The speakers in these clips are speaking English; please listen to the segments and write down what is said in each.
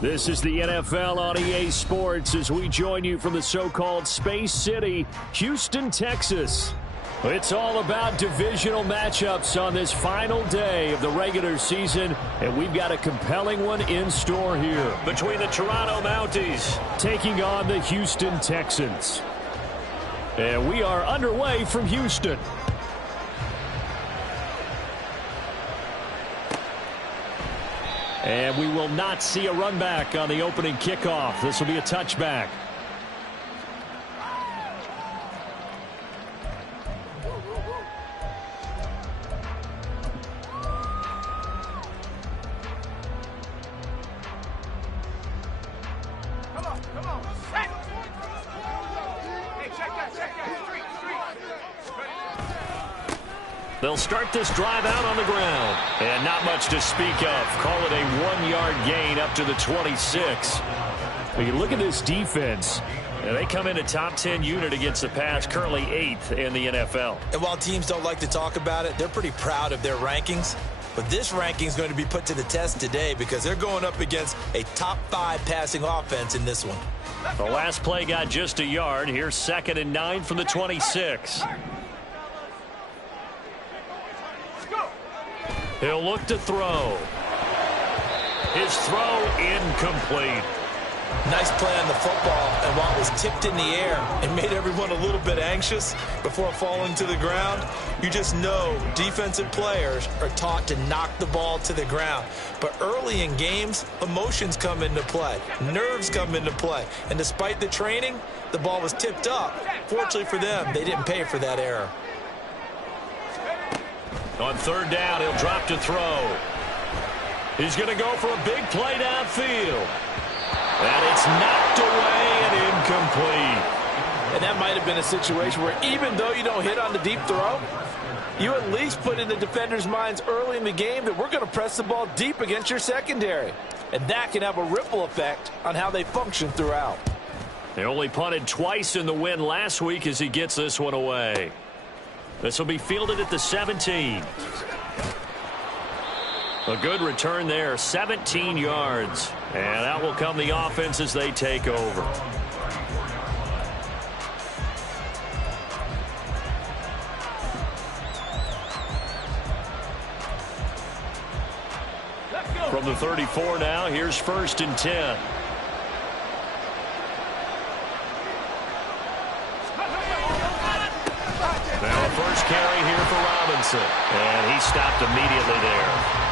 This is the NFL on EA Sports as we join you from the so-called Space City, Houston, Texas. It's all about divisional matchups on this final day of the regular season, and we've got a compelling one in store here. Between the Toronto Mounties taking on the Houston Texans. And we are underway from Houston. And we will not see a run back on the opening kickoff. This will be a touchback. They'll start this drive out on the ground. And not much to speak of. Call it a 1-yard gain up to the 26. But you look at this defense. And they come in a top 10 unit against the pass, currently 8th in the NFL. And while teams don't like to talk about it, they're pretty proud of their rankings. But this ranking is going to be put to the test today because they're going up against a top 5 passing offense in this one. The last play got just a yard. Here's 2nd and 9 from the 26. He'll look to throw. His throw incomplete. Nice play on the football, and while it was tipped in the air and made everyone a little bit anxious before falling to the ground, you just know defensive players are taught to knock the ball to the ground. But early in games, emotions come into play. Nerves come into play. And despite the training, the ball was tipped up. Fortunately for them, they didn't pay for that error. On 3rd down, he'll drop to throw. He's going to go for a big play downfield. And it's knocked away and incomplete. And that might have been a situation where even though you don't hit on the deep throw, you at least put in the defenders' minds early in the game that we're going to press the ball deep against your secondary. And that can have a ripple effect on how they function throughout. They only punted twice in the win last week as he gets this one away. This will be fielded at the 17. A good return there, 17 yards. And out will come the offense as they take over. From the 34 now, here's 1st and 10. Now a first carry here for Robinson. And he stopped immediately there.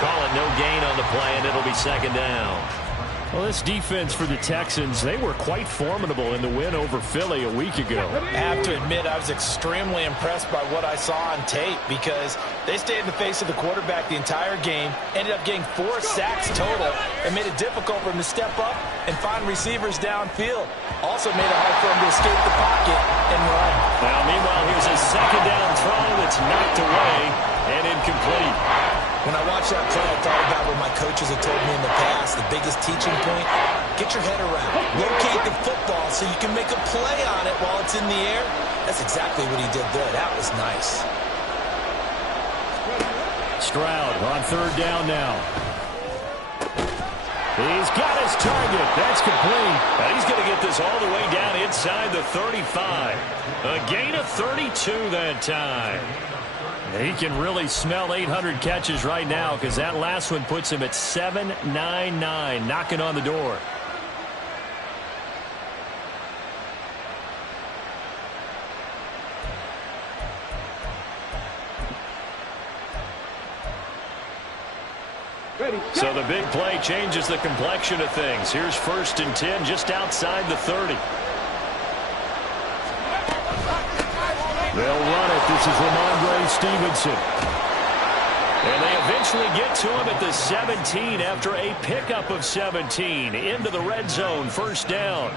Call it no gain on the play, and it'll be 2nd down. Well, this defense for the Texans, they were quite formidable in the win over Philly a week ago. I have to admit, I was extremely impressed by what I saw on tape because they stayed in the face of the quarterback the entire game, ended up getting 4 sacks total, and made it difficult for him to step up and find receivers downfield. Also made it hard for him to escape the pocket and run. Now, meanwhile, here's a 2nd down throw that's knocked away and incomplete. When I watched that play, I thought about what my coaches have told me in the past. The biggest teaching point, get your head around. Locate the football so you can make a play on it while it's in the air. That's exactly what he did there. That was nice. Stroud on 3rd down now. He's got his target. That's complete. And he's going to get this all the way down inside the 35. A gain of 32 that time. He can really smell 800 catches right now because that last one puts him at 799, knocking on the door. So the big play changes the complexion of things. Here's 1st and 10 just outside the 30. They'll run it. This is Ramondre Stevenson. And they eventually get to him at the 17 after a pickup of 17 into the red zone. 1st down.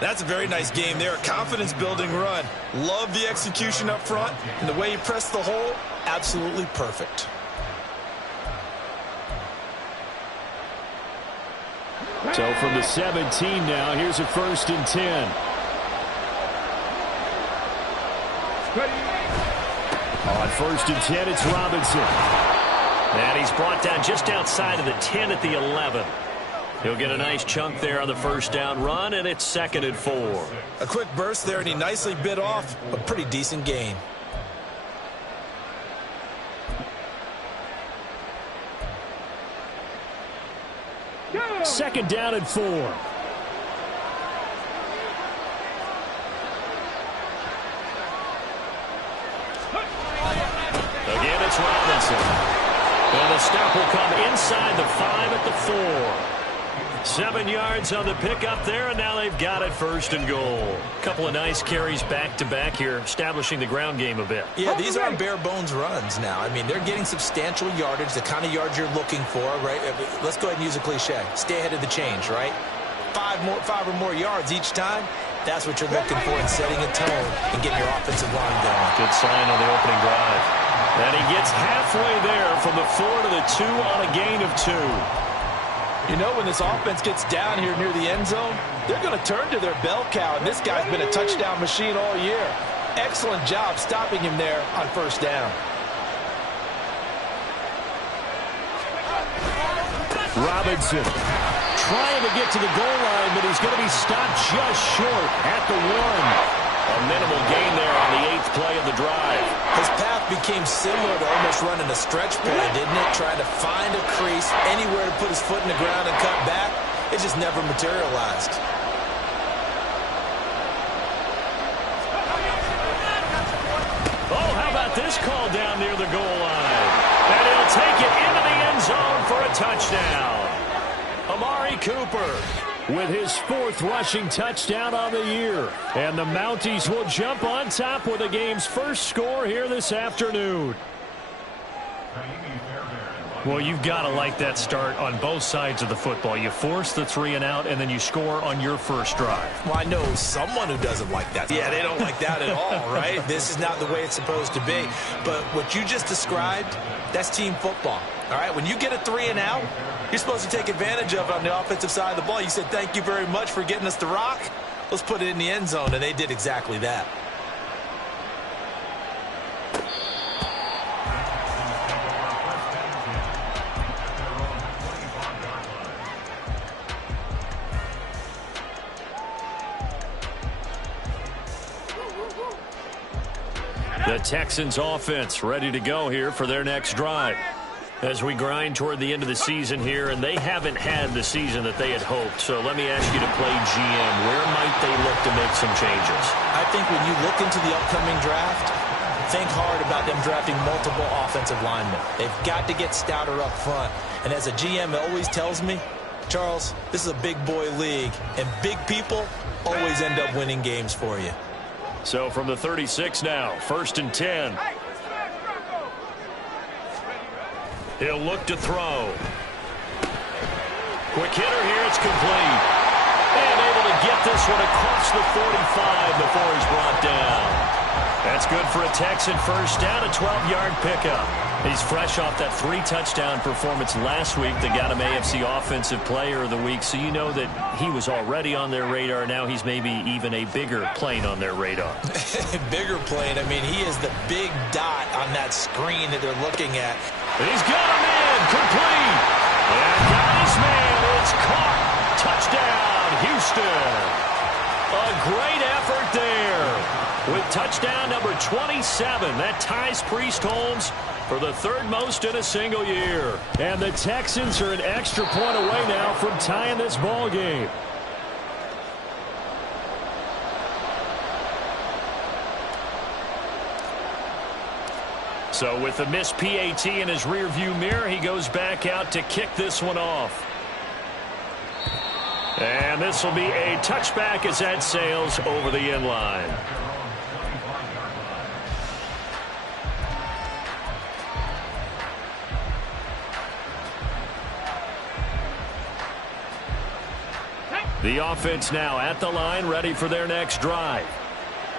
That's a very nice game there. A confidence-building run. Love the execution up front. And the way he pressed the hole, absolutely perfect. So from the 17 now, here's a 1st and 10. On 1st and 10, it's Robinson. And he's brought down just outside of the 10 at the 11. He'll get a nice chunk there on the first down run, and it's 2nd and 4. A quick burst there, and he nicely bit off a pretty decent gain. Second down and 4. Again, it's Robinson. And the stop will come inside the 5 at the 4. 7 yards on the pickup there, and now they've got it 1st and goal. Couple of nice carries back-to-back here, establishing the ground game a bit. Yeah, these aren't bare-bones runs now. I mean, they're getting substantial yardage, the kind of yards you're looking for, right? Let's go ahead and use a cliche. Stay ahead of the change, right? 5 or more yards each time. That's what you're looking for in setting a tone and getting your offensive line going. Good sign on the opening drive. And he gets halfway there from the 4 to the 2 on a gain of 2. You know, when this offense gets down here near the end zone, they're going to turn to their bell cow, and this guy's been a touchdown machine all year. Excellent job stopping him there on 1st down. Robinson trying to get to the goal line, but he's going to be stopped just short at the 1. A minimal gain there on the 8th play of the drive. His path became similar to almost running a stretch play, didn't it? Trying to find a crease, anywhere to put his foot in the ground and cut back. It just never materialized. Oh, how about this call down near the goal line? And he'll take it into the end zone for a touchdown. Amari Cooper with his 4th rushing touchdown on the year. And the Mounties will jump on top with the game's first score here this afternoon. Well, you've got to like that start on both sides of the football. You force the 3 and out, and then you score on your first drive. Well, I know someone who doesn't like that. Yeah, they don't like that at all, right? This is not the way it's supposed to be. But what you just described, that's team football. All right, when you get a 3 and out, you're supposed to take advantage of it on the offensive side of the ball. You said, thank you very much for getting us the rock. Let's put it in the end zone, and they did exactly that. The Texans offense ready to go here for their next drive. As we grind toward the end of the season here, and they haven't had the season that they had hoped. So let me ask you to play GM. Where might they look to make some changes? I think when you look into the upcoming draft, think hard about them drafting multiple offensive linemen. They've got to get stouter up front. And as a GM always tells me, Charles, this is a big boy league, and big people always end up winning games for you. So from the 36 now, 1st and 10. He'll look to throw. Quick hitter here, it's complete. And able to get this one across the 45 before he's brought down. That's good for a Texan first down, a 12-yard pickup. He's fresh off that 3-touchdown performance last week that got him AFC Offensive Player of the Week, so you know that he was already on their radar. Now he's maybe even a bigger plane on their radar. Bigger plane. I mean, he is the big dot on that screen that they're looking at. He's got him in, complete. And got his man. It's caught. Touchdown, Houston. A great effort there. With touchdown number 27, that ties Priest Holmes for the 3rd most in a single year. And the Texans are an extra point away now from tying this ball game. So with the missed PAT in his rearview mirror, he goes back out to kick this one off. And this will be a touchback as that sails over the end line. The offense now at the line, ready for their next drive.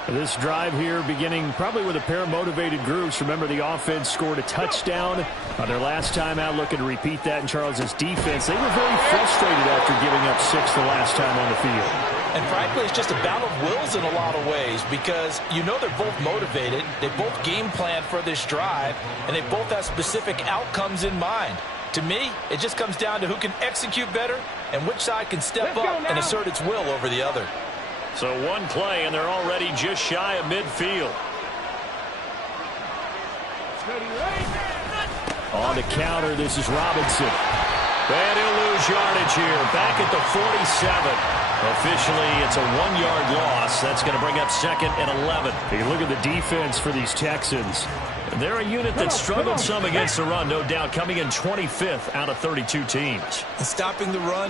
This drive here beginning probably with a pair of motivated groups. Remember, the offense scored a touchdown on their last time out, looking to repeat that in Charles's defense. They were very frustrated after giving up 6 the last time on the field. And frankly, it's just a battle of wills in a lot of ways, because you know they're both motivated, they both game plan for this drive, and they both have specific outcomes in mind. To me, it just comes down to who can execute better and which side can step up and assert its will over the other. So one play, and they're already just shy of midfield. On the counter, this is Robinson. And he'll lose yardage here, back at the 47. Officially, it's a 1-yard loss. That's going to bring up 2nd and 11. You look at the defense for these Texans. They're a unit that struggled some against the run, no doubt, coming in 25th out of 32 teams. And stopping the run,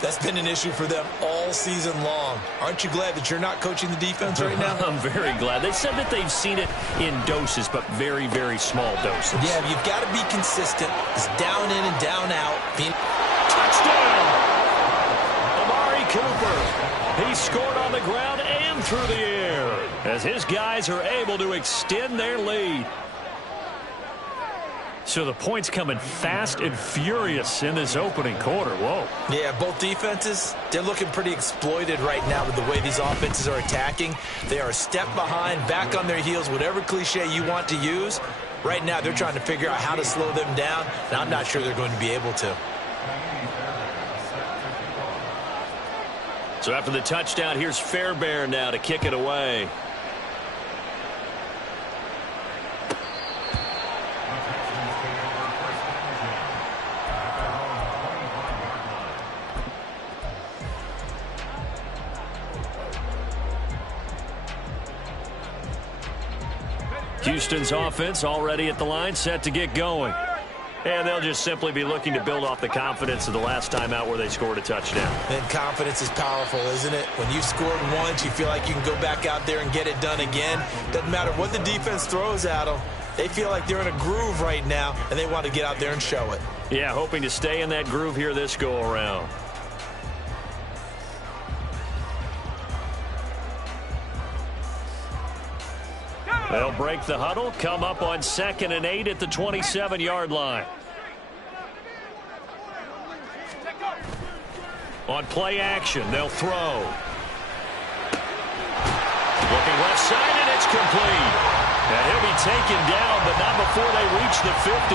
that's been an issue for them all season long. Aren't you glad that you're not coaching the defense right now? I'm very glad. They said that they've seen it in doses, but very, very small doses. Yeah, you've got to be consistent. It's down in and down out. Touchdown! Amari Cooper. He scored on the ground and through the air as his guys are able to extend their lead. So the points coming fast and furious in this opening quarter. Whoa. Yeah, both defenses, they're looking pretty exploited right now with the way these offenses are attacking. They are a step behind, back on their heels, whatever cliche you want to use. Right now, they're trying to figure out how to slow them down, and I'm not sure they're going to be able to. So after the touchdown, here's Fairbairn now to kick it away. Houston's offense already at the line, set to get going. And they'll just simply be looking to build off the confidence of the last time out where they scored a touchdown. And confidence is powerful, isn't it? When you've scored once, you feel like you can go back out there and get it done again. Doesn't matter what the defense throws at them. They feel like they're in a groove right now, and they want to get out there and show it. Yeah, hoping to stay in that groove here this go-around. They'll break the huddle, come up on 2nd and 8 at the 27-yard line. On play action, they'll throw. Looking left side, and it's complete. And he'll be taken down, but not before they reach the 50.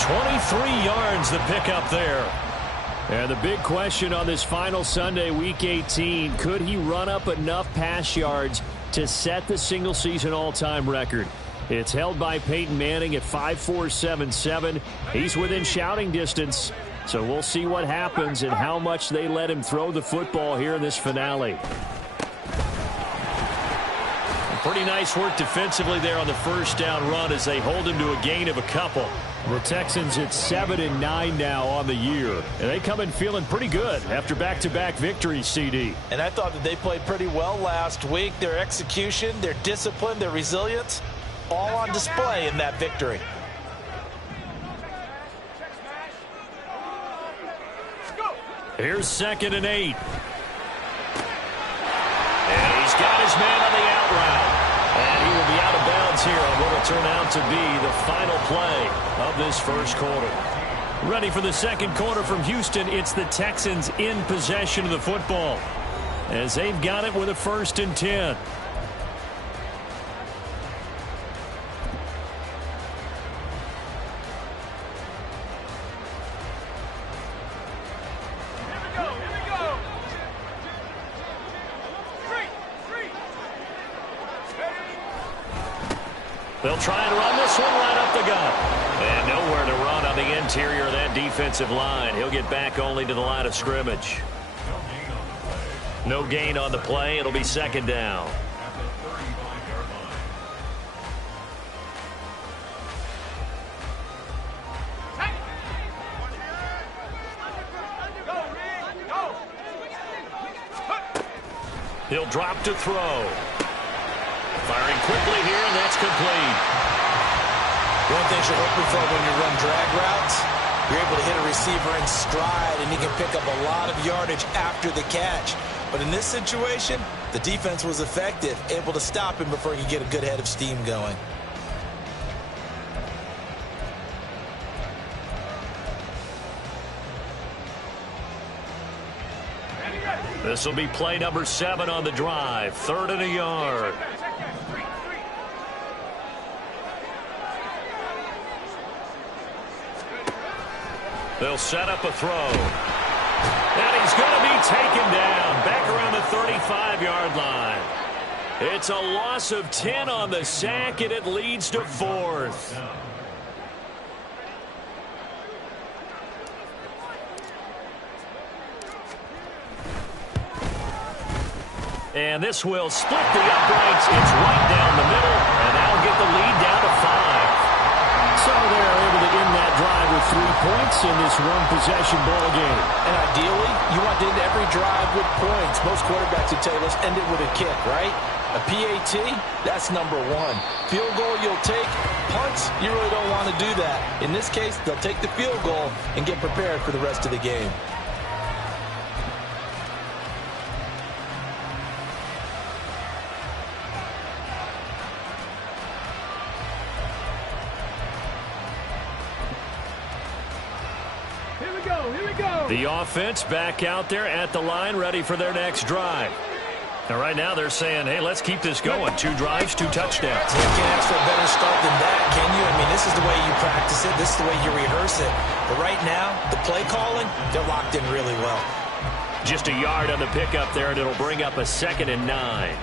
23 yards the pickup there. And the big question on this final Sunday, Week 18, could he run up enough pass yards to set the single-season all-time record? It's held by Peyton Manning at 5.477. He's within shouting distance, so we'll see what happens and how much they let him throw the football here in this finale. Pretty nice work defensively there on the first down run as they hold him to a gain of a couple. The Texans at 7-9 now on the year, and they come in feeling pretty good after back-to-back victories, CD. And I thought that they played pretty well last week. Their execution, their discipline, their resilience, all on display in that victory. Here's 2nd and 8. And he's got his man on the out route. And he will be out of bounds here on what will turn out to be the final play of this first quarter. Ready for the second quarter from Houston. It's the Texans in possession of the football as they've got it with a 1st and 10. They'll try and run this one right up the gut. And nowhere to run on the interior of that defensive line. He'll get back only to the line of scrimmage. No gain on the play. It'll be 2nd down. He'll drop to throw. Firing quickly here, and that's complete. One thing you're hoping for when you run drag routes, you're able to hit a receiver in stride, and he can pick up a lot of yardage after the catch. But in this situation, the defense was effective, able to stop him before he could get a good head of steam going. This will be play number 7 on the drive. 3rd and a yard. They'll set up a throw. And he's going to be taken down back around the 35-yard line. It's a loss of 10 on the sack, and it leads to 4th. And this will split the uprights. It's right down the middle, and that'll get the lead down to 5. So they're able to end that drive with 3 points in this one-possession ball game. And ideally, you want to end every drive with points. Most quarterbacks would tell you, let's end it with a kick, right? A PAT, that's number 1. Field goal you'll take. Punts, you really don't want to do that. In this case, they'll take the field goal and get prepared for the rest of the game. The offense back out there at the line, ready for their next drive. And right now they're saying, hey, let's keep this going. 2 drives, 2 touchdowns. You can't ask for a better start than that, can you? I mean, this is the way you practice it. This is the way you rehearse it. But right now, the play calling, they're locked in really well. Just a yard on the pickup there, and it'll bring up a 2nd and 9.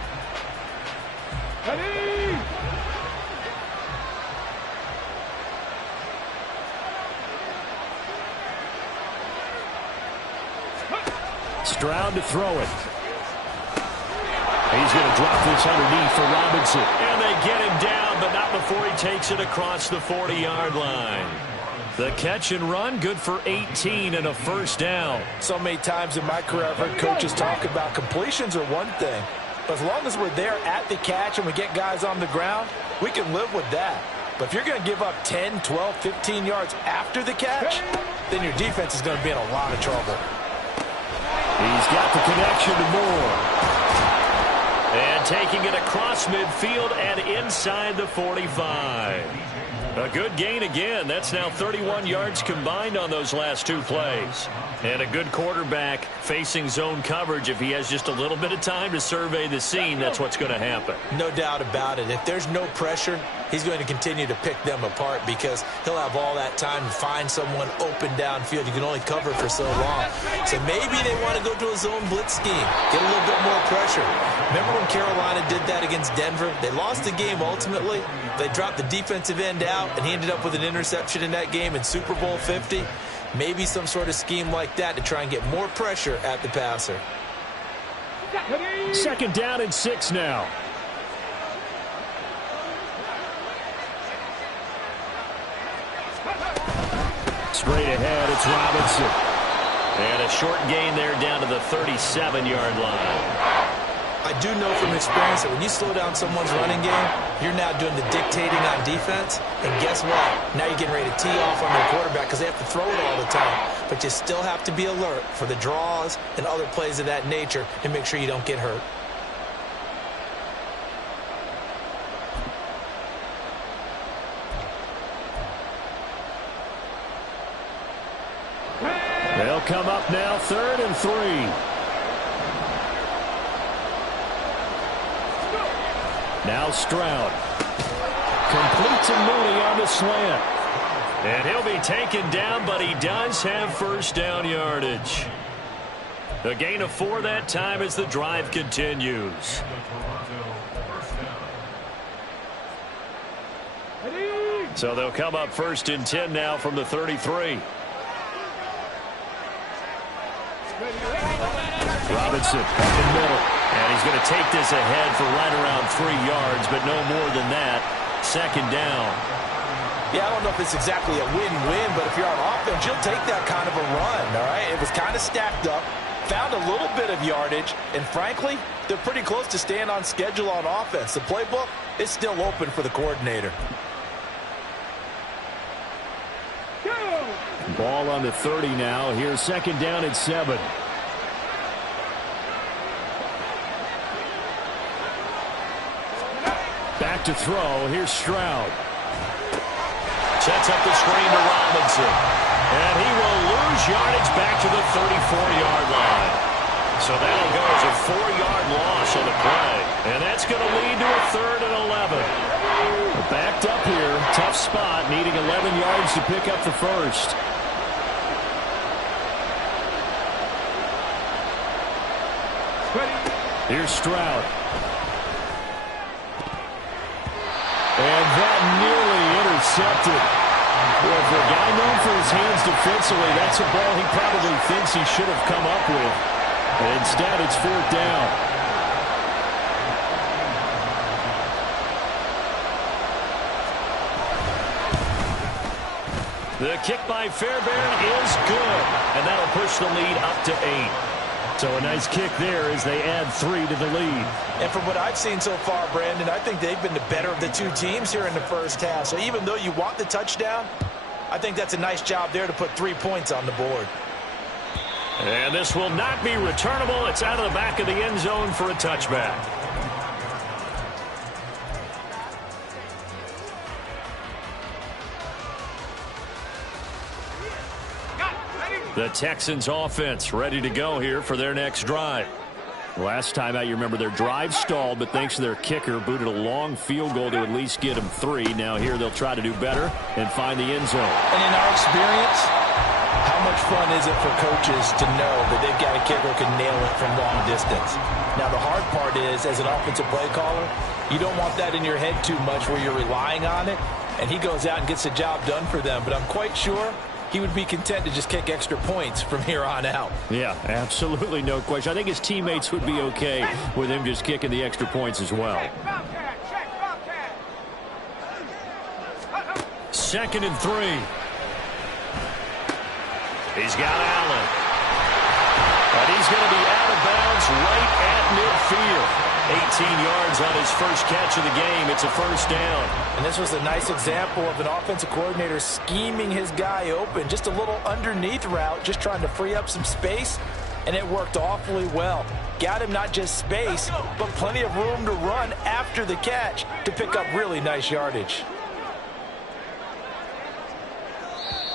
Ready? Stroud to throw it. He's going to drop this underneath for Robinson. And they get him down, but not before he takes it across the 40-yard line. The catch and run, good for 18 and a first down. So many times in my career, I've heard coaches talk about completions are one thing. But as long as we're there at the catch and we get guys on the ground, we can live with that. But if you're going to give up 10, 12, 15 yards after the catch, then your defense is going to be in a lot of trouble. He's got the connection to Moore. And taking it across midfield and inside the 45. A good gain again. That's now 31 yards combined on those last 2 plays. And a good quarterback facing zone coverage. If he has just a little bit of time to survey the scene, that's what's going to happen. No doubt about it. If there's no pressure, he's going to continue to pick them apart because he'll have all that time to find someone open downfield. You can only cover for so long. So maybe they want to go to a zone blitz scheme, get a little bit more pressure. Remember when Carolina did that against Denver? They lost the game ultimately. They dropped the defensive end out, and he ended up with an interception in that game in Super Bowl 50. Maybe some sort of scheme like that to try and get more pressure at the passer. 2nd down and 6 now. Straight ahead, it's Robinson. And a short gain there down to the 37-yard line. I do know from experience that when you slow down someone's running game, you're now doing the dictating on defense. And guess what? Now you're getting ready to tee off on their quarterback because they have to throw it all the time. But you still have to be alert for the draws and other plays of that nature and make sure you don't get hurt. They'll come up now 3rd and 3. Now Stroud. Complete to Mooney on the slant. And he'll be taken down, but he does have first down yardage. A gain of 4 that time as the drive continues. So they'll come up 1st and 10 now from the 33. Robinson up the middle. And he's going to take this ahead for right around 3 yards, but no more than that. 2nd down. Yeah, I don't know if it's exactly a win-win, but if you're on offense, you'll take that kind of a run, all right? It was kind of stacked up, found a little bit of yardage, and frankly, they're pretty close to staying on schedule on offense. The playbook is still open for the coordinator. Ball on the 30 now. Here's 2nd down and 7. Back to throw. Here's Stroud. Sets up the screen to Robinson. And he will lose yardage back to the 34-yard line. So that'll go as a 4-yard loss on the play. And that's going to lead to a 3rd and 11. Backed up here. Tough spot. Needing 11 yards to pick up the first. Here's Stroud. And that nearly intercepted. Well, for a guy known for his hands defensively, that's a ball he probably thinks he should have come up with. And instead, it's 4th down. The kick by Fairbairn is good, and that'll push the lead up to 8. So a nice kick there as they add 3 to the lead. And from what I've seen so far, Brandon, I think they've been the better of the two teams here in the first half. So even though you want the touchdown, I think that's a nice job there to put 3 points on the board. And this will not be returnable. It's out of the back of the end zone for a touchback. The Texans offense ready to go here for their next drive. Last time out, you remember their drive stalled, but thanks to their kicker, booted a long field goal to at least get them 3. Now here they'll try to do better and find the end zone. And in our experience, how much fun is it for coaches to know that they've got a kicker who can nail it from long distance? Now the hard part is, as an offensive play caller, you don't want that in your head too much where you're relying on it, and he goes out and gets the job done for them. But I'm quite sure he would be content to just kick extra points from here on out. Yeah, absolutely no question. I think his teammates would be okay with him just kicking the extra points as well. 2nd and 3. He's got Allen. And he's going to be out of bounds right at midfield. 18 yards on his first catch of the game. It's a 1st down. And this was a nice example of an offensive coordinator scheming his guy open. Just a little underneath route, just trying to free up some space, and it worked awfully well. Got him not just space, but plenty of room to run after the catch to pick up really nice yardage.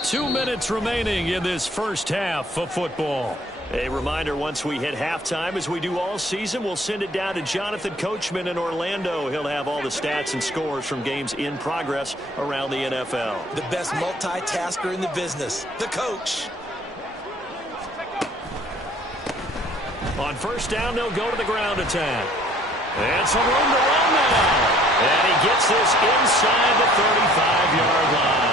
2 minutes remaining in this first half of football. A reminder, once we hit halftime, as we do all season, we'll send it down to Jonathan Coachman in Orlando. He'll have all the stats and scores from games in progress around the NFL. The best multitasker in the business, the coach. On 1st down, they'll go to the ground attack. And some room to run now. And he gets this inside the 35-yard line.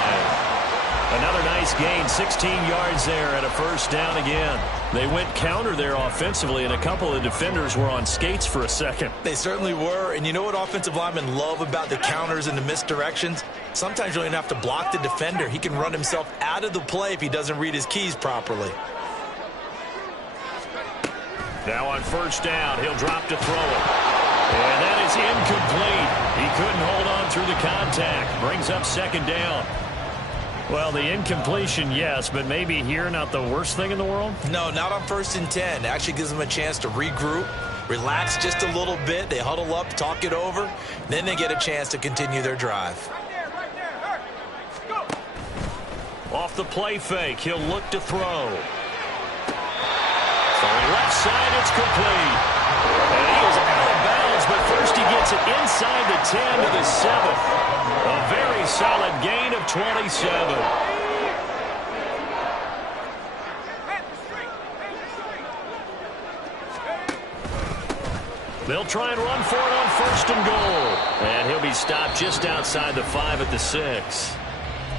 Another nice gain, 16 yards there and a 1st down again. They went counter there offensively, and a couple of defenders were on skates for a second. They certainly were, and you know what offensive linemen love about the counters and the misdirections? Sometimes you don't even have to block the defender. He can run himself out of the play if he doesn't read his keys properly. Now on 1st down, he'll drop to throw it. And that is incomplete. He couldn't hold on through the contact. Brings up 2nd down. Well, the incompletion, yes, but maybe here not the worst thing in the world? No, not on 1st and 10. Actually gives them a chance to regroup, relax just a little bit. They huddle up, talk it over. Then they get a chance to continue their drive. Off the play fake, he'll look to throw. Throwing left side, it's complete. And he is out of bounds, but first he gets it inside the 10 to the 7. A very solid gain of 27. They'll try and run for it on 1st and goal. And he'll be stopped just outside the 5 at the 6.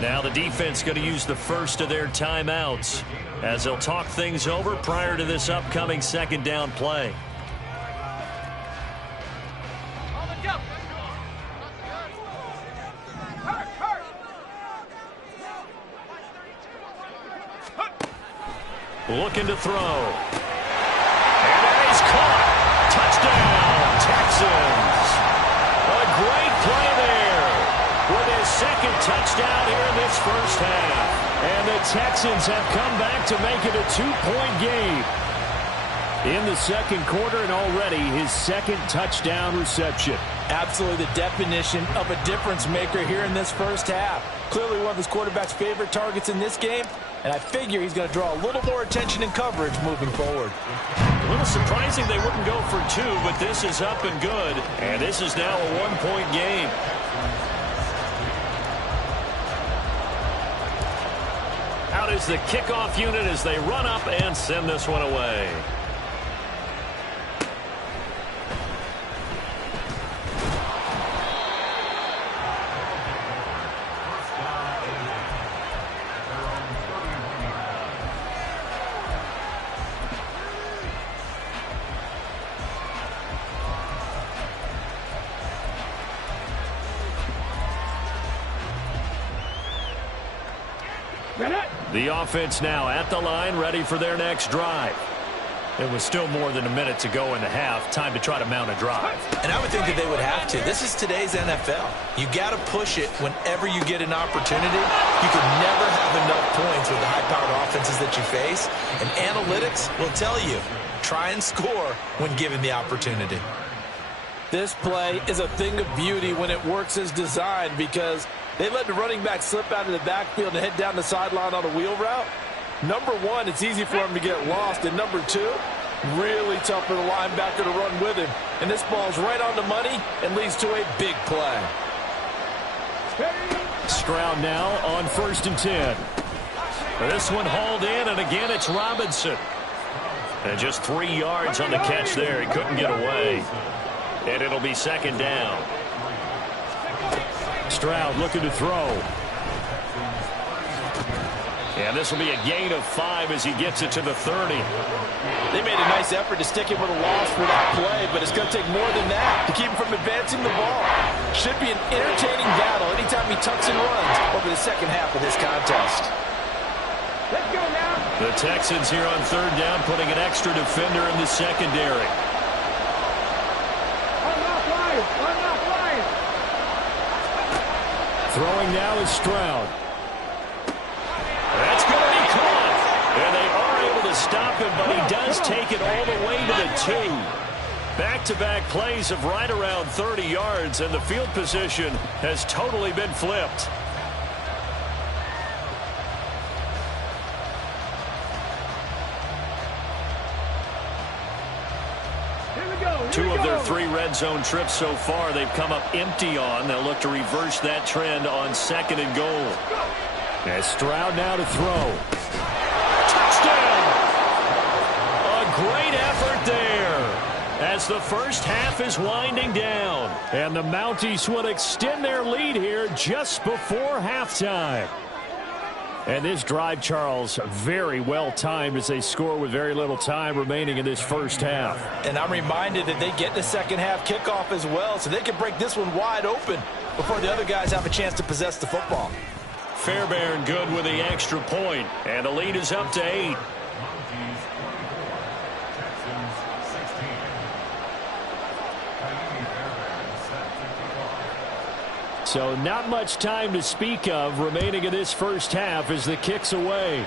Now the defense going to use the first of their timeouts as they'll talk things over prior to this upcoming 2nd down play. Looking to throw. And that is caught. Touchdown, Texans. A great play there with his 2nd touchdown here in this first half. And the Texans have come back to make it a 2-point game in the 2nd quarter, and already his 2nd touchdown reception. Absolutely the definition of a difference maker here in this first half. Clearly one of his quarterback's favorite targets in this game, and I figure he's going to draw a little more attention and coverage moving forward. A little surprising they wouldn't go for 2, but this is up and good, and this is now a 1-point game. Out is the kickoff unit as they run up and send this one away. The offense now at the line, ready for their next drive. It was still more than a minute to go in the half. Time to try to mount a drive. And I would think that they would have to. This is today's NFL. You got to push it whenever you get an opportunity. You can never have enough points with the high-powered offenses that you face. And analytics will tell you, try and score when given the opportunity. This play is a thing of beauty when it works as designed because they let the running back slip out of the backfield and head down the sideline on a wheel route. Number one, it's easy for him to get lost. And number two, really tough for the linebacker to run with him. And this ball's right on the money and leads to a big play. Stroud now on 1st and 10. This one hauled in, and again it's Robinson. And just 3 yards on the catch there. He couldn't get away. And it'll be 2nd down. Stroud looking to throw. And this will be a gain of 5 as he gets it to the 30. They made a nice effort to stick him with a loss for that play, but it's going to take more than that to keep him from advancing the ball. Should be an entertaining battle anytime he tucks and runs over the second half of this contest. Let's go now. The Texans here on 3rd down, putting an extra defender in the secondary. Throwing now is Stroud. That's going to be caught. And they are able to stop him, but he does take it all the way to the 2. Back-to-back plays of right around 30 yards, and the field position has totally been flipped. Two of their 3 red zone trips so far, they've come up empty on. They'll look to reverse that trend on 2nd and goal. As Stroud now to throw. Touchdown! A great effort there as the first half is winding down. And the Mounties will extend their lead here just before halftime. And this drive, Charles, very well timed as they score with very little time remaining in this first half. And I'm reminded that they get the second half kickoff as well, so they can break this one wide open before the other guys have a chance to possess the football. Fairbairn good with the extra point, and the lead is up to 8. So not much time to speak of remaining in this first half as the kick's away.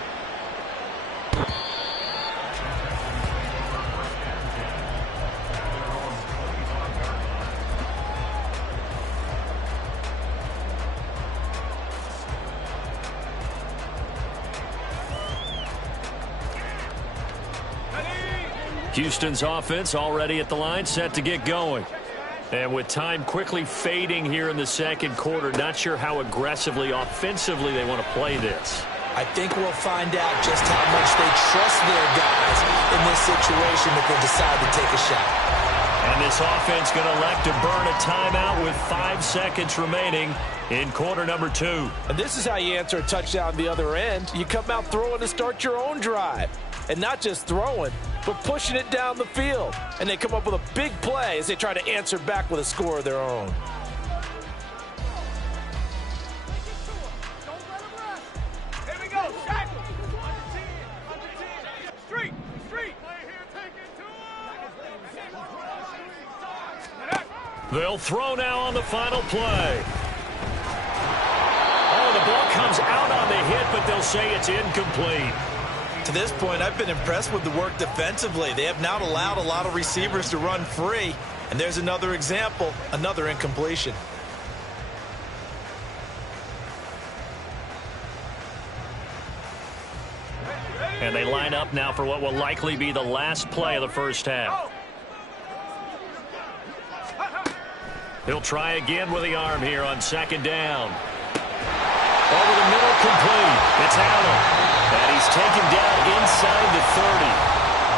Houston's offense already at the line, set to get going. And with time quickly fading here in the second quarter, not sure how aggressively, offensively they want to play this. I think we'll find out just how much they trust their guys in this situation if they decide to take a shot. And this offense going to elect to burn a timeout with 5 seconds remaining in quarter number 2. And this is how you answer a touchdown the other end. You come out throwing to start your own drive. And not just throwing, but pushing it down the field. And they come up with a big play as they try to answer back with a score of their own. Here we go. Street. They'll throw now on the final play. Oh, the ball comes out on the hit, but they'll say it's incomplete. To this point, I've been impressed with the work defensively. They have not allowed a lot of receivers to run free. And there's another example, another incompletion. And they line up now for what will likely be the last play of the first half. He'll try again with the arm here on 2nd down. Over the middle, complete. It's Allen. And he's taken down inside the 30.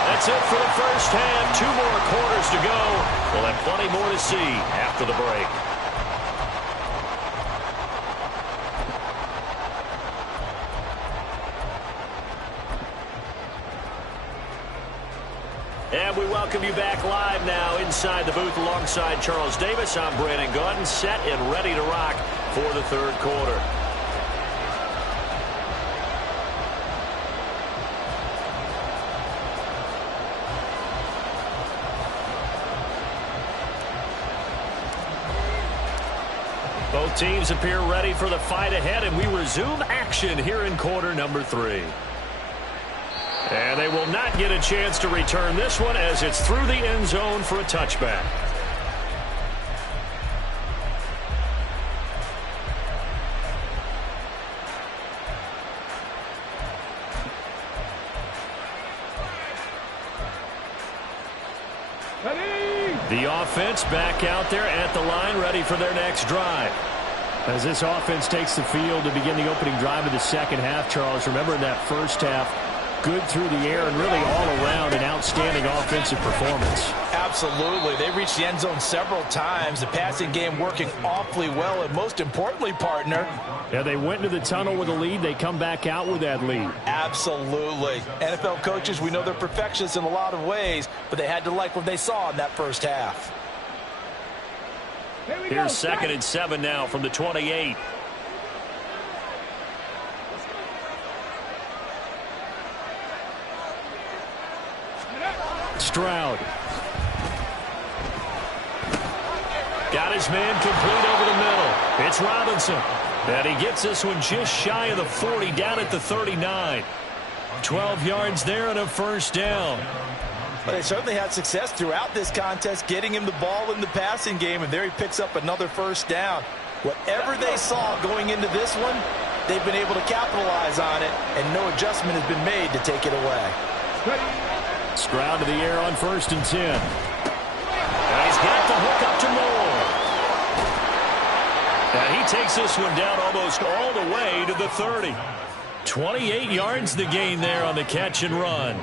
That's it for the first half. 2 more quarters to go. We'll have plenty more to see after the break. And we welcome you back live now inside the booth alongside Charles Davis. I'm Brandon Gaudin, set and ready to rock for the third quarter. Both teams appear ready for the fight ahead, and we resume action here in quarter number 3. And they will not get a chance to return this one as it's through the end zone for a touchback. The offense back out there at the line, ready for their next drive. As this offense takes the field to begin the opening drive of the second half, Charles, remember in that first half, good through the air and really all around an outstanding offensive performance. Absolutely. They reached the end zone several times. The passing game working awfully well, and most importantly, partner. Yeah, they went into the tunnel with a lead. They come back out with that lead. Absolutely. NFL coaches, we know they're perfectionists in a lot of ways, but they had to like what they saw in that first half. Here's 2nd and 7 now from the 28. Stroud. Got his man complete over the middle. It's Robinson. And he gets this one just shy of the 40, down at the 39. 12 yards there and a first down. But they certainly had success throughout this contest, getting him the ball in the passing game, and there he picks up another first down. Whatever they saw going into this one, they've been able to capitalize on it, and no adjustment has been made to take it away. Stroud to the air on 1st and 10. And he's got the hook up to Moore. And he takes this one down almost all the way to the 30. 28 yards the gain there on the catch and run.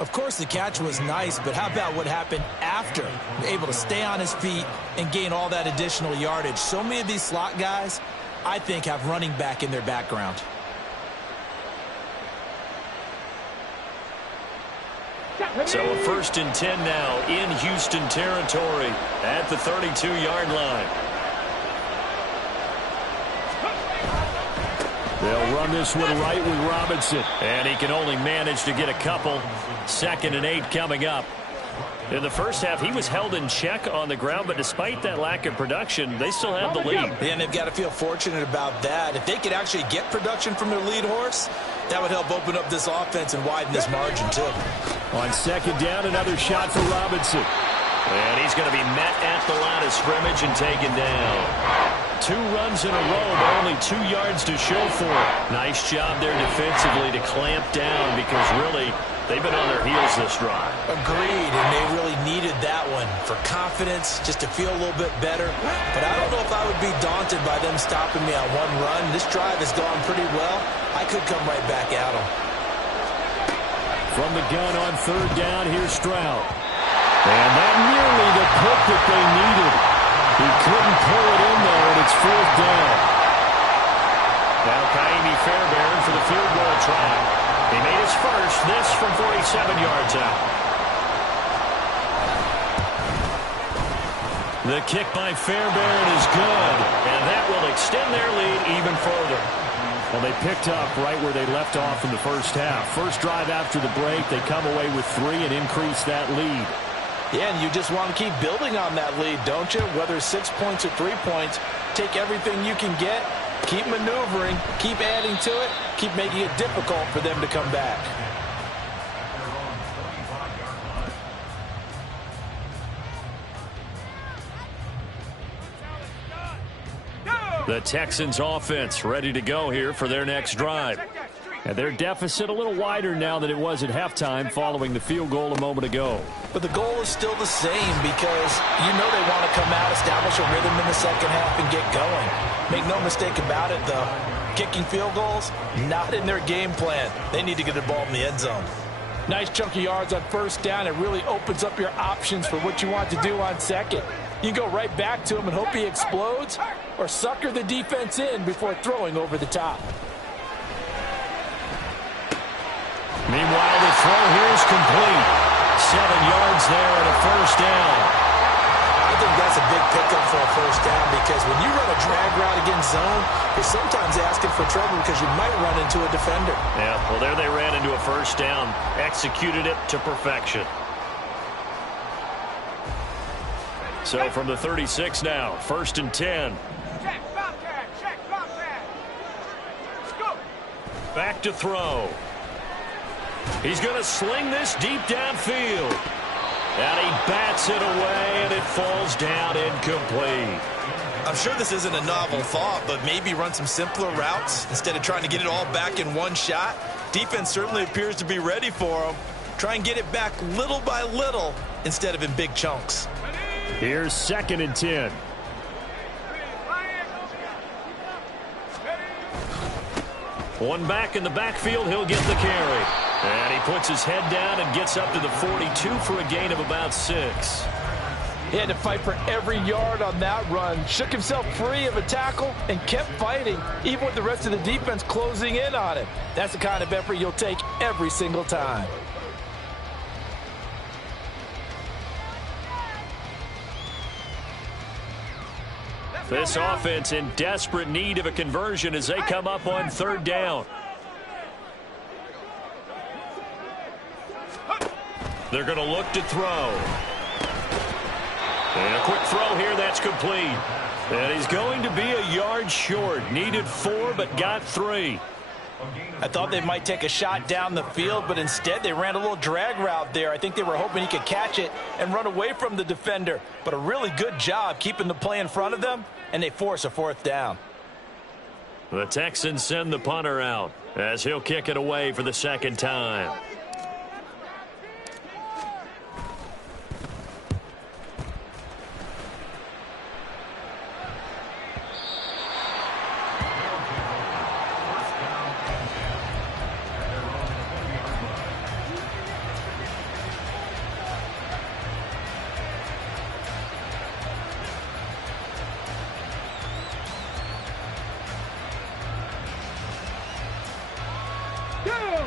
Of course, the catch was nice, but how about what happened after? Able to stay on his feet and gain all that additional yardage. So many of these slot guys, I think, have running back in their background. So a 1st and 10 now in Houston territory at the 32-yard line. They'll run this one right with Robinson. And he can only manage to get a couple. 2nd and 8 coming up. In the first half, he was held in check on the ground, but despite that lack of production, they still have the lead. And they've got to feel fortunate about that. If they could actually get production from their lead horse, that would help open up this offense and widen this margin, too. On 2nd down, another shot for Robinson. And he's going to be met at the line of scrimmage and taken down. 2 runs in a row, but only 2 yards to show for it. Nice job there defensively to clamp down because really they've been on their heels this drive. Agreed, and they really needed that one for confidence, just to feel a little bit better. But I don't know if I would be daunted by them stopping me on one run. This drive has gone pretty well. I could come right back at them. From the gun on 3rd down, here's Stroud. And that nearly the pick that they needed. He couldn't pull it in there, and it's 4th down. Now Kaimi Fairbairn for the field goal try. He made his first, this from 47 yards out. The kick by Fairbairn is good, and that will extend their lead even further. Well, they picked up right where they left off in the first half. First drive after the break, they come away with 3 and increase that lead. Yeah, and you just want to keep building on that lead, don't you? Whether it's 6 points or 3 points, take everything you can get, keep maneuvering, keep adding to it, keep making it difficult for them to come back. The Texans offense ready to go here for their next drive. And their deficit a little wider now than it was at halftime following the field goal a moment ago. But the goal is still the same because you know they want to come out, establish a rhythm in the second half, and get going. Make no mistake about it, though. Kicking field goals, not in their game plan. They need to get the ball in the end zone. Nice chunk of yards on 1st down. It really opens up your options for what you want to do on 2nd. You go right back to him and hope he explodes, or sucker the defense in before throwing over the top. Meanwhile, the throw here is complete. 7 yards there and a first down. I think that's a big pickup for a first down because when you run a drag route against zone, you're sometimes asking for trouble because you might run into a defender. Yeah, well, there they ran into a first down. Executed it to perfection. So from the 36 now, 1st and 10. Back to throw. He's going to sling this deep downfield. And he bats it away, and it falls down incomplete. I'm sure this isn't a novel thought, but maybe run some simpler routes instead of trying to get it all back in one shot. Defense certainly appears to be ready for him. Try and get it back little by little instead of in big chunks. Here's 2nd and 10. One back in the backfield, he'll get the carry. And he puts his head down and gets up to the 42 for a gain of about 6. He had to fight for every yard on that run. Shook himself free of a tackle and kept fighting, even with the rest of the defense closing in on him. That's the kind of effort you'll take every single time. This offense in desperate need of a conversion as they come up on 3rd down. They're going to look to throw. And a quick throw here, that's complete. And he's going to be a yard short. Needed 4, but got 3. I thought they might take a shot down the field, but instead they ran a little drag route there. I think they were hoping he could catch it and run away from the defender. But a really good job keeping the play in front of them, and they force a 4th down. The Texans send the punter out as he'll kick it away for the 2nd time.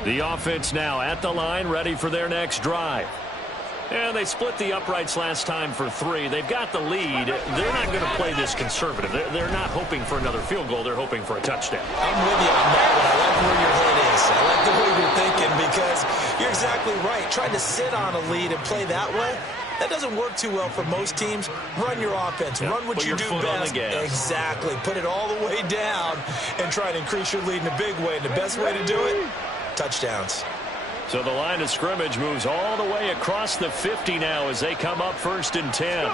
The offense now at the line, ready for their next drive. And they split the uprights last time for 3. They've got the lead. They're not going to play this conservative. They're not hoping for another field goal. They're hoping for a touchdown. I'm with you on that one. I like where your head is. I like the way you're thinking because you're exactly right. Trying to sit on a lead and play that way, that doesn't work too well for most teams. Run your offense. Run what you do best. Exactly. Put it all the way down and try to increase your lead in a big way. And the best way to do it, touchdowns. So the line of scrimmage moves all the way across the 50 now as they come up 1st and 10.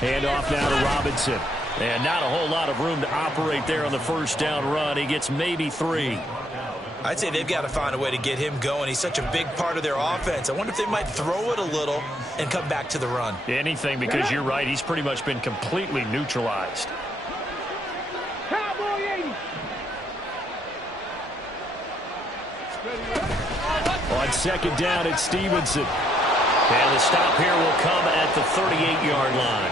Handoff now to Robinson. And not a whole lot of room to operate there on the 1st down run. He gets maybe 3. I'd say they've got to find a way to get him going. He's such a big part of their offense. I wonder if they might throw it a little and come back to the run. Anything, because you're right. He's pretty much been completely neutralized. On 2nd down, it's Stevenson. And the stop here will come at the 38-yard line.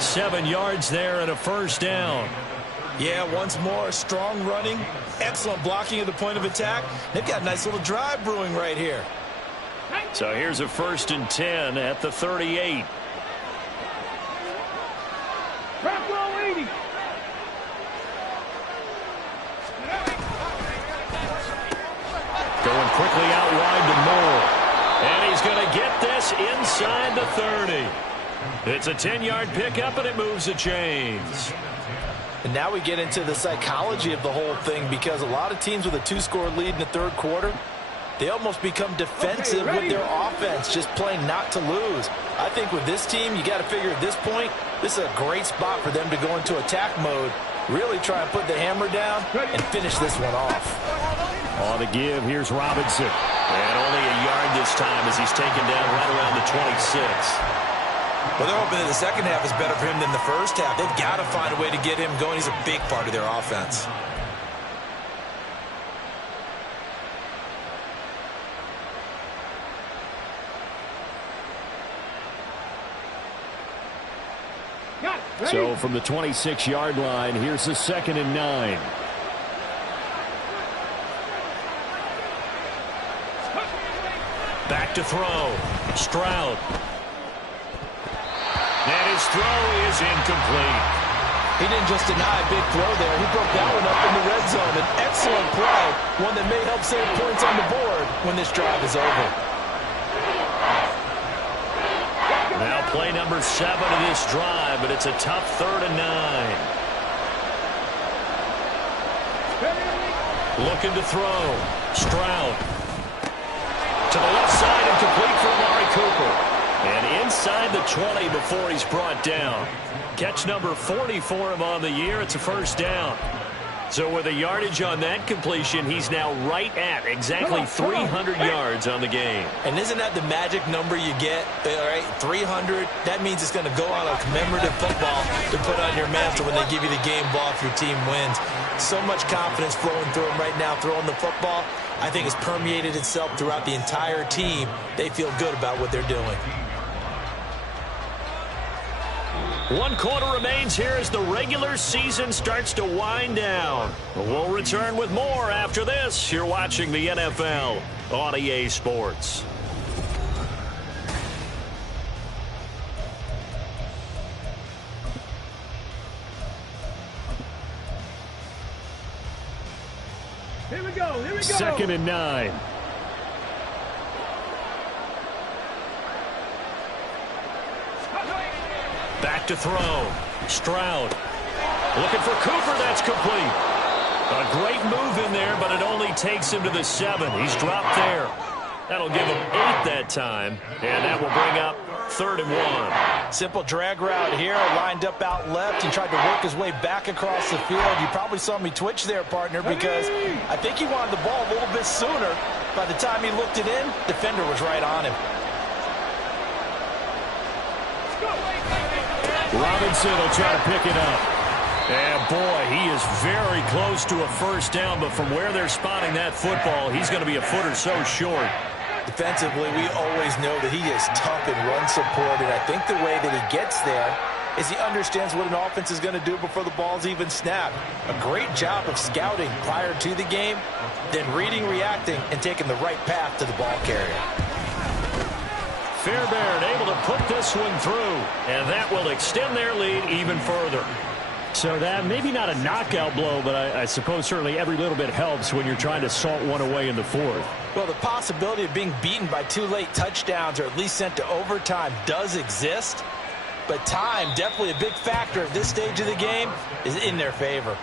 7 yards there and a 1st down. Yeah, once more, strong running, excellent blocking at the point of attack. They've got a nice little drive brewing right here. So here's a 1st and 10 at the 38. Going quickly out wide to Moore. And he's going to get this inside the 30. It's a 10-yard pickup, and it moves the chains. And now we get into the psychology of the whole thing, because a lot of teams with a 2-score lead in the 3rd quarter, they almost become defensive with their offense, just playing not to lose. I think with this team, you got to figure at this point, this is a great spot for them to go into attack mode, really try and put the hammer down and finish this one off. On the give, here's Robinson. And only a yard this time as he's taken down right around the 26. Well, they're hoping that the second half is better for him than the first half. They've got to find a way to get him going. He's a big part of their offense. So from the 26-yard line, here's the 2nd and 9. Back to throw. Stroud. And his throw is incomplete. He didn't just deny a big throw there. He broke that one up in the red zone. An excellent play, one that may help save points on the board when this drive is over. Now play number 7 of this drive, but it's a tough 3rd and 9. Looking to throw. Stroud. To the left side and complete for Amari Cooper. And inside the 20 before he's brought down. Catch number 40 for him on the year. It's a first down. So with a yardage on that completion, he's now right at exactly 300 yards on the game. And isn't that the magic number you get? All right, 300. That means it's going to go on a commemorative football to put on your mantle when they give you the game ball if your team wins. So much confidence flowing through him right now throwing the football. I think it's permeated itself throughout the entire team. They feel good about what they're doing. 1 quarter remains here as the regular season starts to wind down. We'll return with more after this. You're watching the NFL on EA Sports. Here we go. 2nd and 9. Back to throw. Stroud. Looking for Cooper. That's complete. A great move in there, but it only takes him to the 7. He's dropped there. That'll give him 8 that time, and that will bring up 3rd and 1. Simple drag route here, lined up out left. He tried to work his way back across the field. You probably saw me twitch there, partner, because I think he wanted the ball a little bit sooner. By the time he looked it in, defender was right on him. Robinson will try to pick it up. And boy, he is very close to a first down, but from where they're spotting that football, he's going to be a foot or so short. Defensively, we always know that he is tough in run support, and I think the way that he gets there is he understands what an offense is going to do before the ball's even snapped. A great job of scouting prior to the game, then reading, reacting, and taking the right path to the ball carrier. Fairbairn able to put this one through, and that will extend their lead even further. So that maybe not a knockout blow, but I suppose certainly every little bit helps when you're trying to salt one away in the 4th. Well, the possibility of being beaten by 2 late touchdowns or at least sent to overtime does exist, but time, definitely a big factor at this stage of the game, is in their favor.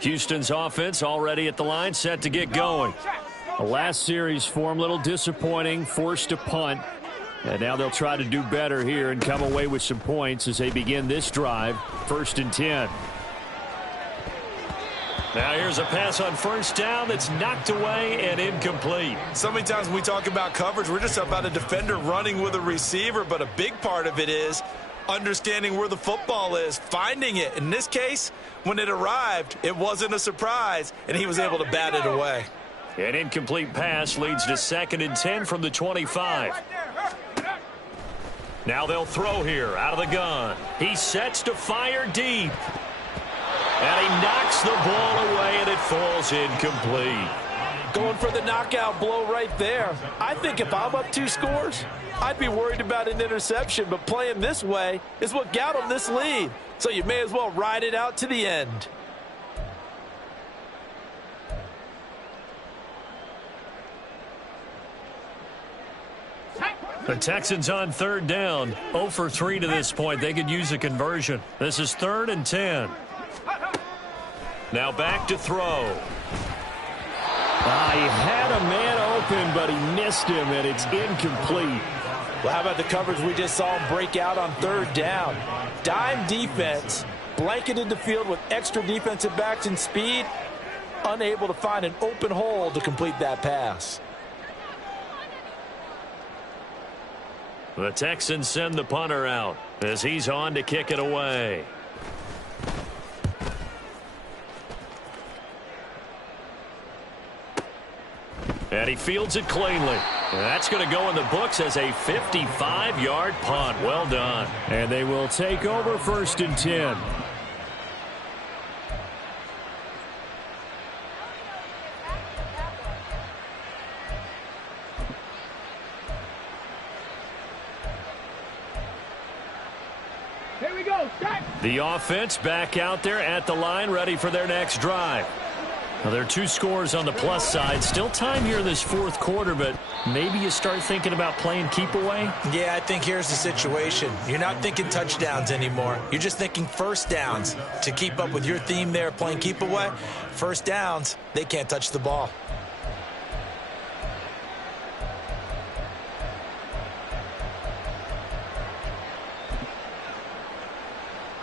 Houston's offense already at the line, set to get going. The last series form a little disappointing, forced to punt. And now they'll try to do better here and come away with some points as they begin this drive. 1st and 10. Now here's a pass on first down that's knocked away and incomplete. So many times when we talk about coverage, we're just about a defender running with a receiver, but a big part of it is understanding where the football is, finding it. In this case, when it arrived, it wasn't a surprise, and he was able to bat it away. An incomplete pass leads to 2nd and 10 from the 25. Now they'll throw here out of the gun. He sets to fire deep. And he knocks the ball away, and it falls incomplete. Going for the knockout blow right there. I think if I'm up 2 scores, I'd be worried about an interception, but playing this way is what got him this lead. So you may as well ride it out to the end. The Texans on 3rd down. 0 for 3 to this point. They could use a conversion. This is 3rd and 10. Now back to throw. He had a man open, but he missed him, and it's incomplete. Well, how about the coverage we just saw him break out on 3rd down? Dime defense, blanketed the field with extra defensive backs and speed, unable to find an open hole to complete that pass. The Texans send the punter out as he's on to kick it away. And he fields it cleanly. And that's going to go in the books as a 55-yard punt. Well done. And they will take over 1st and 10. Here we go. Start. The offense back out there at the line, ready for their next drive. Now, there are 2 scores on the plus side. Still time here in this fourth quarter, but maybe you start thinking about playing keep away? Yeah, I think here's the situation. You're not thinking touchdowns anymore. You're just thinking first downs. To keep up with your theme there, playing keep away, first downs, they can't touch the ball.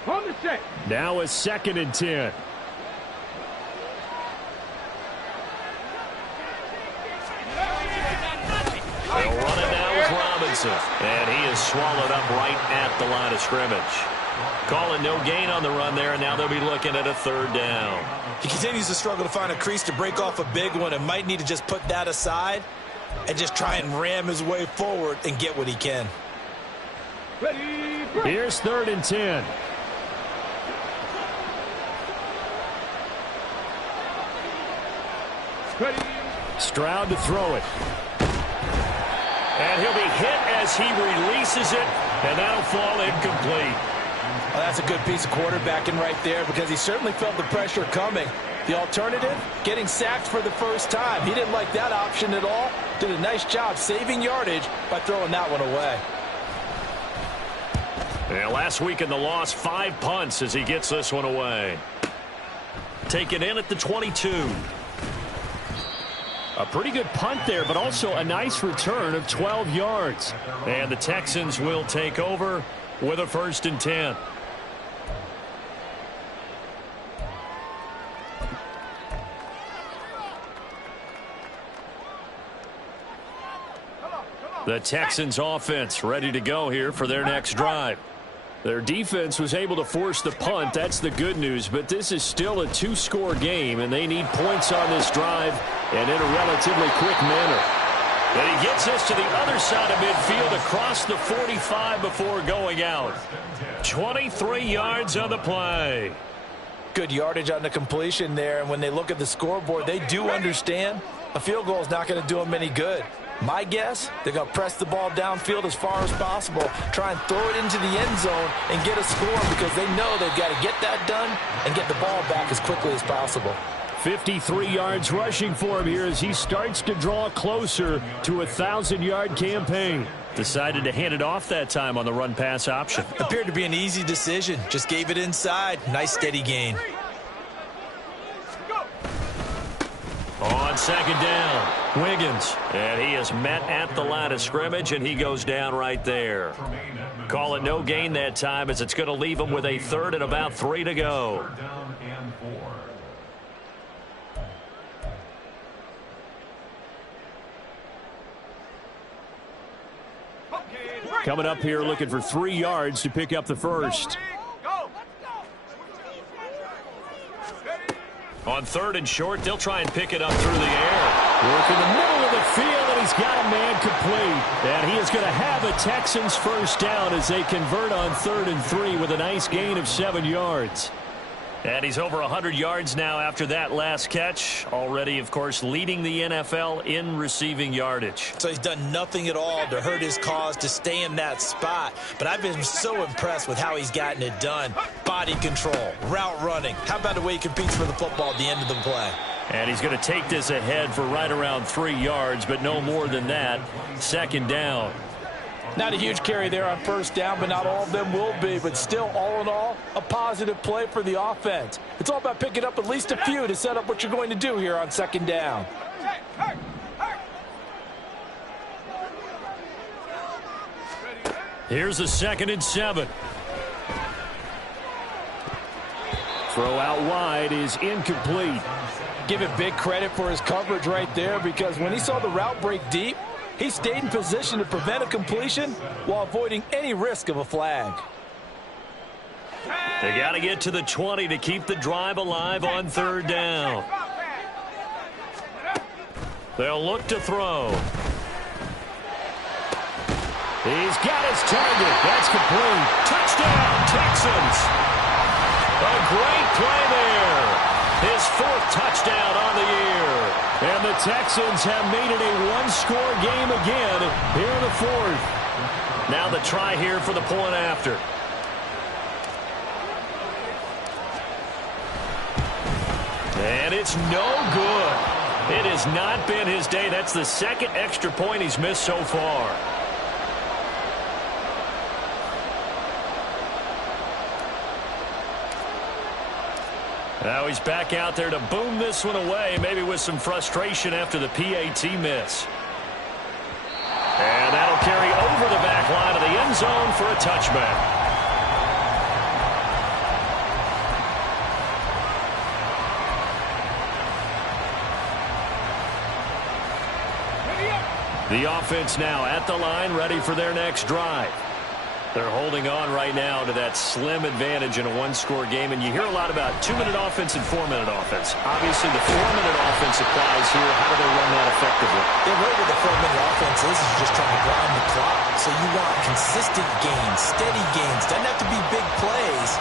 On the set. Now a 2nd and 10. They'll run it now with Robinson. And he is swallowed up right at the line of scrimmage. Calling no gain on the run there, and now they'll be looking at a 3rd down. He continues to struggle to find a crease to break off a big one and might need to just put that aside and just try and ram his way forward and get what he can. Ready. Here's 3rd and 10. Ready. Stroud to throw it. And he'll be hit as he releases it, and that'll fall incomplete. Well, that's a good piece of quarterbacking right there because he certainly felt the pressure coming. The alternative, getting sacked for the first time. He didn't like that option at all. Did a nice job saving yardage by throwing that one away. And last week in the loss, 5 punts as he gets this one away. Taken in at the 22. A pretty good punt there, but also a nice return of 12 yards. And the Texans will take over with a 1st and 10. The Texans offense ready to go here for their next drive. Their defense was able to force the punt. That's the good news. But this is still a 2-score game, and they need points on this drive and in a relatively quick manner. And he gets us to the other side of midfield across the 45 before going out. 23 yards on the play. Good yardage on the completion there. And when they look at the scoreboard, they do understand a field goal is not going to do them any good. My guess, they're going to press the ball downfield as far as possible, try and throw it into the end zone and get a score because they know they've got to get that done and get the ball back as quickly as possible. 53 yards rushing for him here as he starts to draw closer to a 1,000-yard campaign. Decided to hand it off that time on the run-pass option. Appeared to be an easy decision. Just gave it inside. Nice steady gain. On 2nd down, Wiggins. And he is met at the line of scrimmage, and he goes down right there. Call it no gain that time as it's going to leave him with a 3rd and about 3 to go. Coming up here looking for 3 yards to pick up the 1st. On 3rd and short, they'll try and pick it up through the air. Work in the middle of the field, and he's got a man complete. And he is going to have a Texans 1st down as they convert on 3rd and 3 with a nice gain of 7 yards. And he's over 100 yards now after that last catch. Already, of course, leading the NFL in receiving yardage. So he's done nothing at all to hurt his cause to stay in that spot. But I've been so impressed with how he's gotten it done. Body control, route running. How about the way he competes for the football at the end of the play? And he's going to take this ahead for right around 3 yards, but no more than that. 2nd down. Not a huge carry there on 1st down, but not all of them will be. But still, all in all, a positive play for the offense. It's all about picking up at least a few to set up what you're going to do here on 2nd down. Here's a 2nd and 7. Throw out wide is incomplete. Give it big credit for his coverage right there because when he saw the route break deep, he stayed in position to prevent a completion while avoiding any risk of a flag. They got to get to the 20 to keep the drive alive on 3rd down. They'll look to throw. He's got his target. That's complete. Touchdown, Texans. A great play there. His 4th touchdown on the year. And the Texans have made it a 1-score game again here in the 4th. Now the try here for the point after. And it's no good. It has not been his day. That's the second extra point he's missed so far. Now he's back out there to boom this one away, maybe with some frustration after the PAT miss. And that'll carry over the back line of the end zone for a touchback. The offense now at the line, ready for their next drive. They're holding on right now to that slim advantage in a one-score game, and you hear a lot about 2-minute offense and 4-minute offense. Obviously, the 4-minute offense applies here. How do they run that effectively? The way with the 4-minute offense is just trying to grind the clock. So you want consistent gains, steady gains. Doesn't have to be big plays,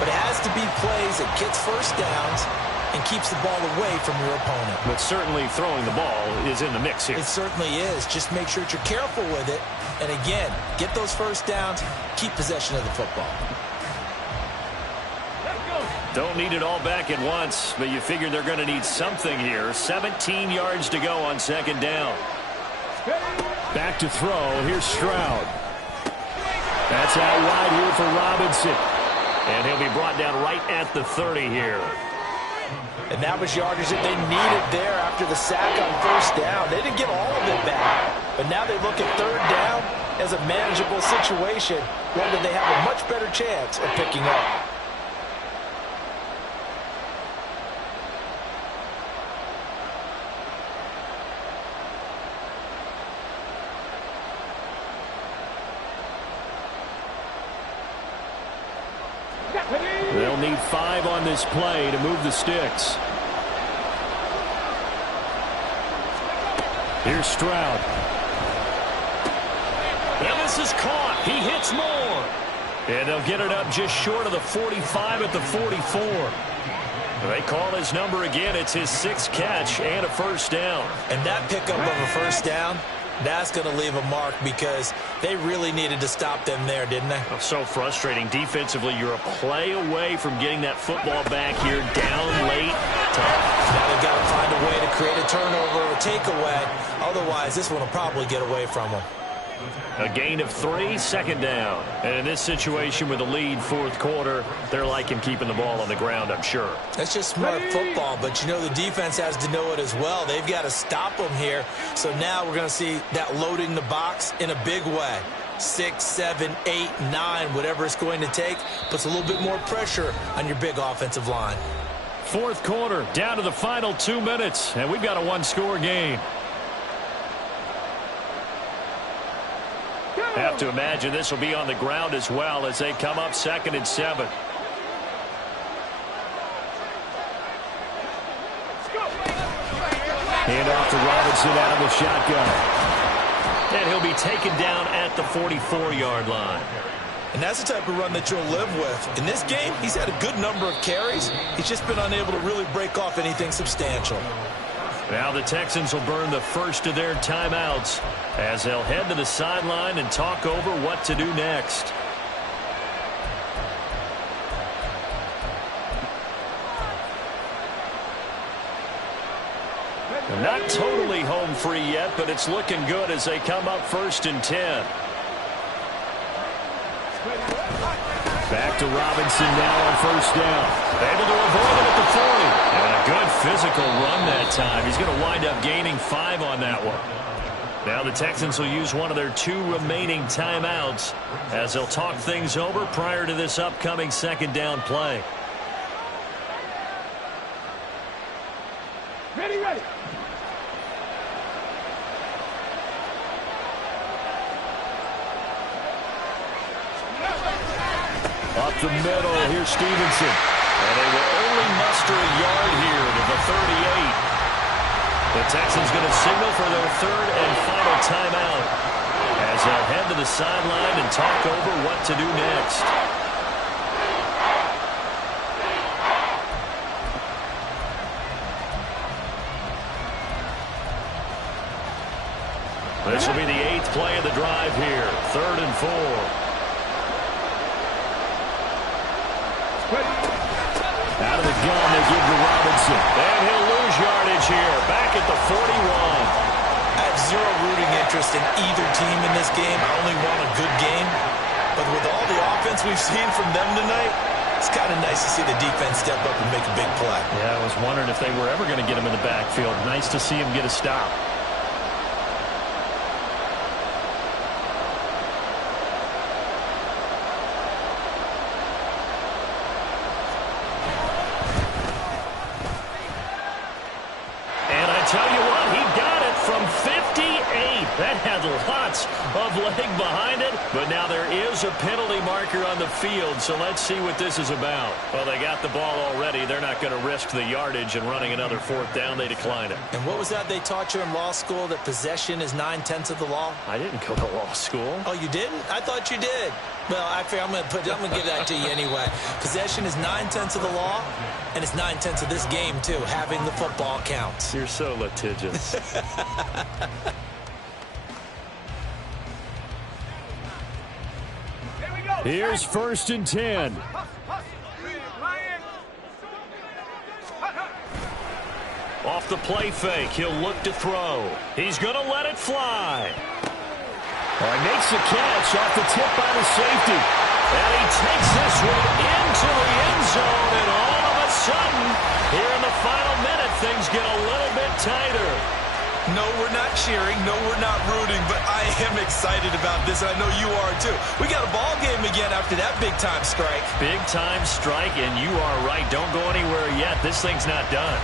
but it has to be plays that gets first downs and keeps the ball away from your opponent. But certainly throwing the ball is in the mix here. It certainly is. Just make sure that you're careful with it. And again, get those first downs, keep possession of the football. Don't need it all back at once, but you figure they're going to need something here. 17 yards to go on second down. Back to throw. Here's Stroud. That's out wide here for Robinson. And he'll be brought down right at the 30 here. And that was yardage that they needed there after the sack on first down. They didn't get all of it back, but now they look at third down as a manageable situation, one that they have a much better chance of picking up. They'll need 5 on this play to move the sticks. Here's Stroud. And this is caught. He hits more. And they'll get it up just short of the 45 at the 44. They call his number again. It's his 6th catch and a first down. And that pickup of a first down, that's going to leave a mark because they really needed to stop them there, didn't they? So frustrating. Defensively, you're a play away from getting that football back here down late. Now they've got to find a way to create a turnover or takeaway. Otherwise, this one will probably get away from them. A gain of 3, second down. And in this situation with a lead fourth quarter, they're liking keeping the ball on the ground, I'm sure. That's just smart football, but you know the defense has to know it as well. They've got to stop them here. So now we're going to see that loading the box in a big way. 6, 7, 8, 9, whatever it's going to take, puts a little bit more pressure on your big offensive line. Fourth quarter, down to the final 2 minutes, and we've got a one-score game. Have to imagine this will be on the ground as well as they come up 2nd and 7. Hand off to Robinson out of the shotgun. And he'll be taken down at the 44-yard line. And that's the type of run that you'll live with. In this game, he's had a good number of carries. He's just been unable to really break off anything substantial. Now the Texans will burn the first of their timeouts as they'll head to the sideline and talk over what to do next. Not totally home free yet, but it's looking good as they come up 1st and 10. Back to Robinson now on first down. Able to avoid it at the 40. And a good physical run that time. He's going to wind up gaining 5 on that one. Now the Texans will use one of their 2 remaining timeouts as they'll talk things over prior to this upcoming second down play. Ready, ready. Up the middle, here's Stevenson. And they will only muster a yard here to the 38. The Texans going to signal for their 3rd and final timeout as they'll head to the sideline and talk over what to do next. This will be the 8th play of the drive here. 3rd and 4. Out out of the gun. They give to Robinson. And he'll lose yardage here. Back at the 41. I have zero rooting interest in either team in this game. I only want a good game. But with all the offense we've seen from them tonight, it's kind of nice to see the defense step up and make a big play. Yeah, I was wondering if they were ever going to get him in the backfield. Nice to see him get a stop. And I tell you what, he got it from 58. That had lots of leg behind it, but now there is a penalty marker on the field, so let's see what this is about. Well, they got the ball already. They're not going to risk the yardage and running another fourth down. They decline it. And what was that they taught you in law school, that possession is 9/10 of the law? I didn't go to law school. Oh, you didn't? I thought you did. Well, actually, I'm going to give that to you anyway. Possession is 9/10 of the law, and it's 9/10 of this game, too. Having the football counts. You're so litigious. Here's 1st and 10. Off the play fake, he'll look to throw. He's going to let it fly. Makes the catch off the tip by the safety. And he takes this one into the end zone, and all of a sudden, here in the final minute, things get a little bit tighter. No, we're not cheering. No, we're not rooting, but I am excited about this, and I know you are too. We got a ball game again after that big-time strike. Big-time strike, and you are right. Don't go anywhere yet. This thing's not done.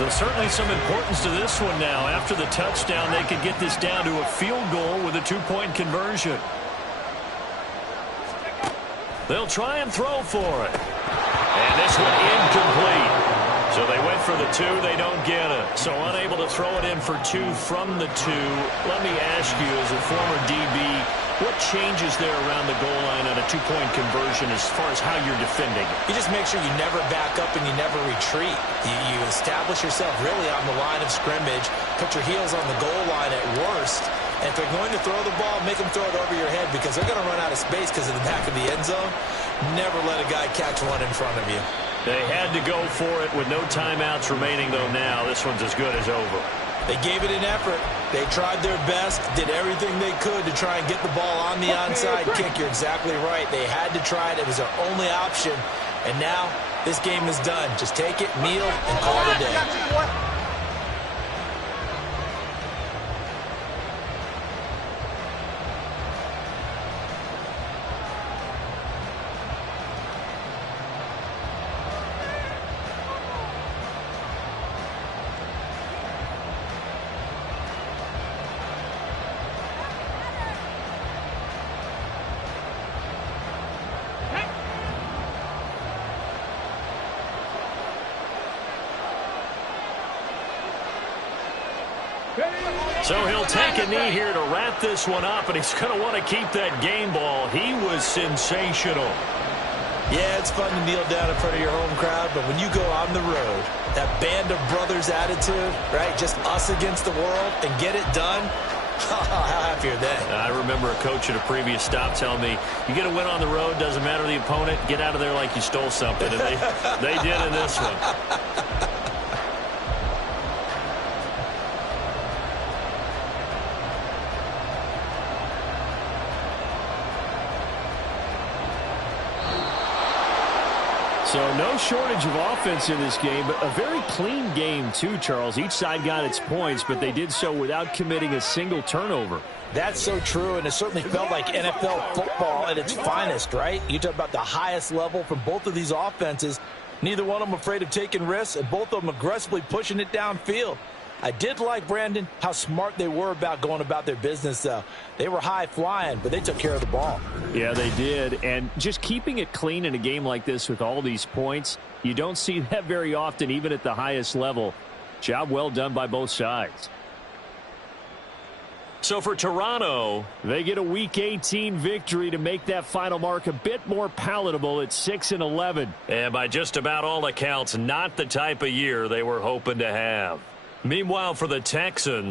There's certainly some importance to this one now. After the touchdown, they could get this down to a field goal with a 2-point conversion. They'll try and throw for it. And this one incomplete. So they went for the 2, they don't get it. So unable to throw it in for 2 from the 2. Let me ask you, as a former DB, what changes there around the goal line on a 2-point conversion as far as how you're defending? You just make sure you never back up and you never retreat. You establish yourself really on the line of scrimmage, put your heels on the goal line at worst, and if they're going to throw the ball, make them throw it over your head because they're going to run out of space because of the back of the end zone. Never let a guy catch one in front of you. They had to go for it with no timeouts remaining, though now this one's as good as over. They gave it an effort. They tried their best, did everything they could to try and get the ball on the onside kick. You're exactly right. They had to try it. It was their only option. And now this game is done. Just take it, kneel, and call it a day. So he'll take a knee here to wrap this one up, and he's going to want to keep that game ball. He was sensational. Yeah, it's fun to kneel down in front of your home crowd, but when you go on the road, that band of brothers attitude, right, just us against the world, and get it done, how happy are they? I remember a coach at a previous stop telling me, you get a win on the road, doesn't matter the opponent, get out of there like you stole something, and they did in this one. So no shortage of offense in this game, but a very clean game too, Charles. Each side got its points, but they did so without committing a single turnover. That's so true, and it certainly felt like NFL football at its finest, right? You talk about the highest level from both of these offenses. Neither one of them afraid of taking risks, and both of them aggressively pushing it downfield. I did like, Brandon, how smart they were about going about their business, though. They were high-flying, but they took care of the ball. Yeah, they did. And just keeping it clean in a game like this with all these points, you don't see that very often, even at the highest level. Job well done by both sides. So for Toronto, they get a Week 18 victory to make that final mark a bit more palatable at 6-11. And by just about all accounts, not the type of year they were hoping to have. Meanwhile, for the Texans,